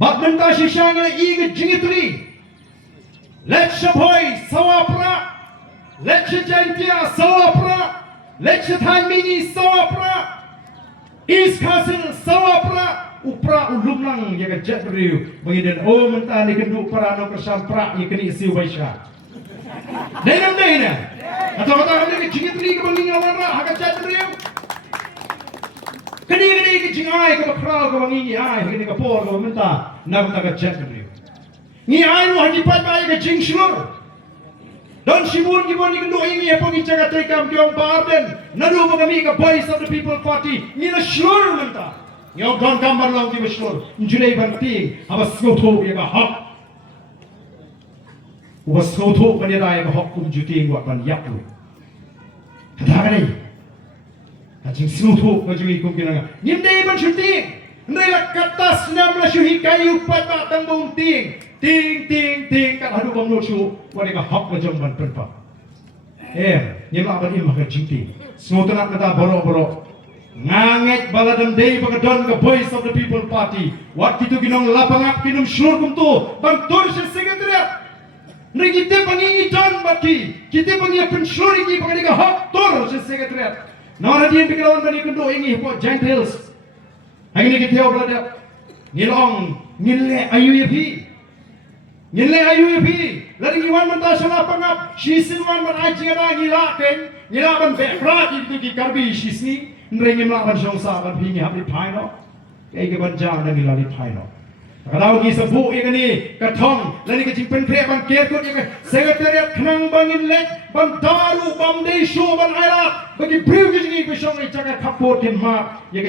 Bat Mynta shisha ngana iga jingitri. Lecha boy sawapra. Lecha jantia sawapra. Lecha thanmini sawapra. East Castle sawapra. Upra ulumlang yaga jadriu. Mengidan Mynta ni kenduk para no kesampra ni keni siu baisha. Dalam dayna. Atau kata ni jingitri ke banginglawan ra haga jadriu. Kini ke jingai ke bakral ke bangingi ai kini ke por ke Mynta nak tak jadriu. Ni ai no haji Paidbah ke jing Shlur. Don Simon gimon ni kenduk ini apa ni jaga tekam diom barden. Naduh kami ke Voice of the People Party. Ni na Shlur Mynta. Nyok don gambar lang di Shlur. Njulai banting apa skoto ya ka hak. Uba skoto panira ya ka hak kum juting wa pan yak lu. Kata ni. Kacing skoto ka jugi kum kinanga. Nyimdei ban syuting. Ndai la katas nam la syuhi kayu Paidbah tambung ting. Ting kat hadu bang lucu wani ka hak macam ban perpa. Nyimla ban imah ka jingting. Skoto nak kata boro-boro. Ngangek baladam day pagadon ke Voice of the People Party. Wat kitu ginong lapangak kinum Shlur kum tu. Bang tur se sekretariat. Nri kita pangingi dan baki. Kita pangingi pen Shlur iki pangani ka hak tur se sekretariat. Nara dian pikirawan bani kendo ingi po Giant Hills. Hari ni kita berada ngilong ngile IUP. Ngile IUP. Lagi iwan Mynta sana pangap. Shisin wan man ai jingada ngilaken. Ngilaban bekra itu ki karbi shisni. Nrengi melawan syongsa kan pingi habis paino, kayak kebanjang dan dilali paino. Kalau kita sebut yang ni katong, lalu kita jimpen ban kerkut yang sekretariat kenang bangin lek, ban daru, ban desu, ban airat, bagi beriu kita ni besok ni cakap kapot dan mak yang